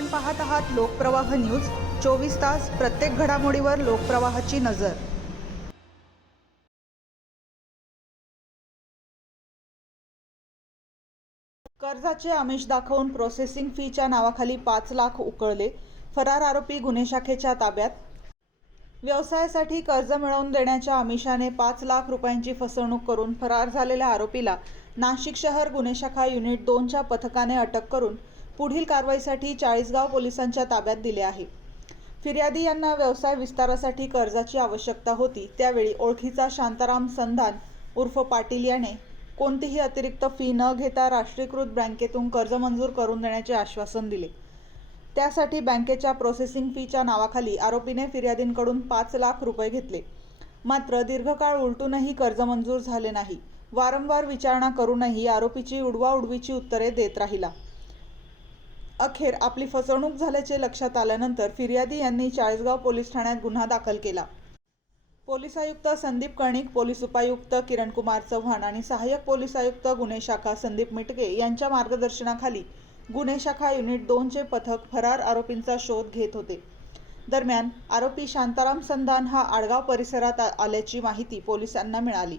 आपण पाहत आहात लोकप्रवाह न्यूज 24 तास प्रत्येक घडामोडीवर लोकप्रवाहाची नजर। कर्जाचे आमिष दाखवून प्रोसेसिंग फीच्या नावाखाली 5 लाख उकळले, फरार आरोपी गुन्हे शाखेच्या ताब्यात। व्यवसायासाठी कर्ज मिळवून देण्याच्या आमिषाने 5 लाख रुपयांची फसवणूक करून फरार झालेल्या आरोपीला नाशिक शहर गुन्हे शाखा युनिट 2च्या पथकाने अटक करून पुढील कारवाईसाठी चाळीसगाव पोलिसांच्या ताब्यात दिले आहे। फिर्यादी यांना व्यवसाय विस्तारासाठी कर्जाची आवश्यकता होती। त्यावेळी ओळखीचा शांताराम संधान उर्फ पाटील याने कोणतीही अतिरिक्त फी न घेता राष्ट्रीयकृत बँकेतून कर्ज मंजूर करून देण्याचे आश्वासन दिले। त्यासाठी बँकेच्या प्रोसेसिंग फीच्या नावाखाली आरोपीने फिर्यादींकडून 5 लाख रुपये घेतले। मात्र दीर्घकाळ उलटूनही कर्ज मंजूर झाले नाही। वारंवार विचारणा करूनही आरोपीची उडवाउडवीची उत्तरे देत राहिला। अखेर आपली फसवणूक झाल्याचे लक्षात आल्यानंतर फिर्यादी यांनी चाळीसगाव पोलीस ठाण्यात गुन्हा दाखल केला। पोलीस आयुक्त संदीप कर्णिक, पोलीस उपायुक्त किरणकुमार चव्हाण आणि सहाय्यक पोलीस आयुक्त गुन्हे शाखा संदीप मिटके यांच्या मार्गदर्शनाखाली गुन्हे शाखा युनिट 2चे पथक फरार आरोपींचा शोध घेत होते। दरम्यान आरोपी शांताराम संधान हा आडगाव परिसरात आल्याची माहिती पोलिसांना मिळाली।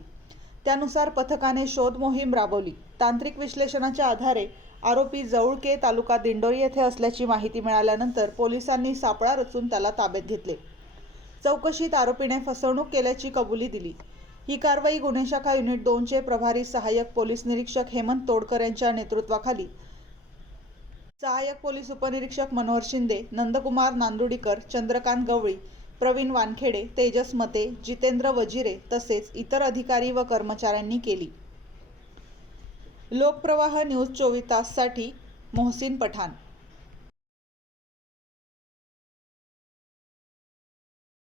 त्यानुसार पथकाने शोध मोहीम राबवली। तांत्रिक विश्लेषणाच्या आधारे आरोपी जवळके तालुका दिंडोरी येथे असल्याची माहिती मिळाल्यानंतर पोलिसांनी सापळा रचून त्याला ताब्यात घेतले। चौकशीत आरोपीने फसवणूक केल्याची कबुली दिली। ही कारवाई गुन्हे शाखा युनिट 2चे प्रभारी सहाय्यक पोलीस निरीक्षक हेमंत तोडकर यांच्या नेतृत्वाखाली सहाय्यक पोलीस उपनिरीक्षक मनोहर शिंदे, नंदकुमार नांदुडीकर, चंद्रकांत गवळी, प्रवीण वानखेडे, तेजस मते, जितेंद्र वजिरे तसेच इतर अधिकारी व कर्मचाऱ्यांनी केली। लोकप्रवाह न्यूज 24 ताससाठी मोहसिन पठाण।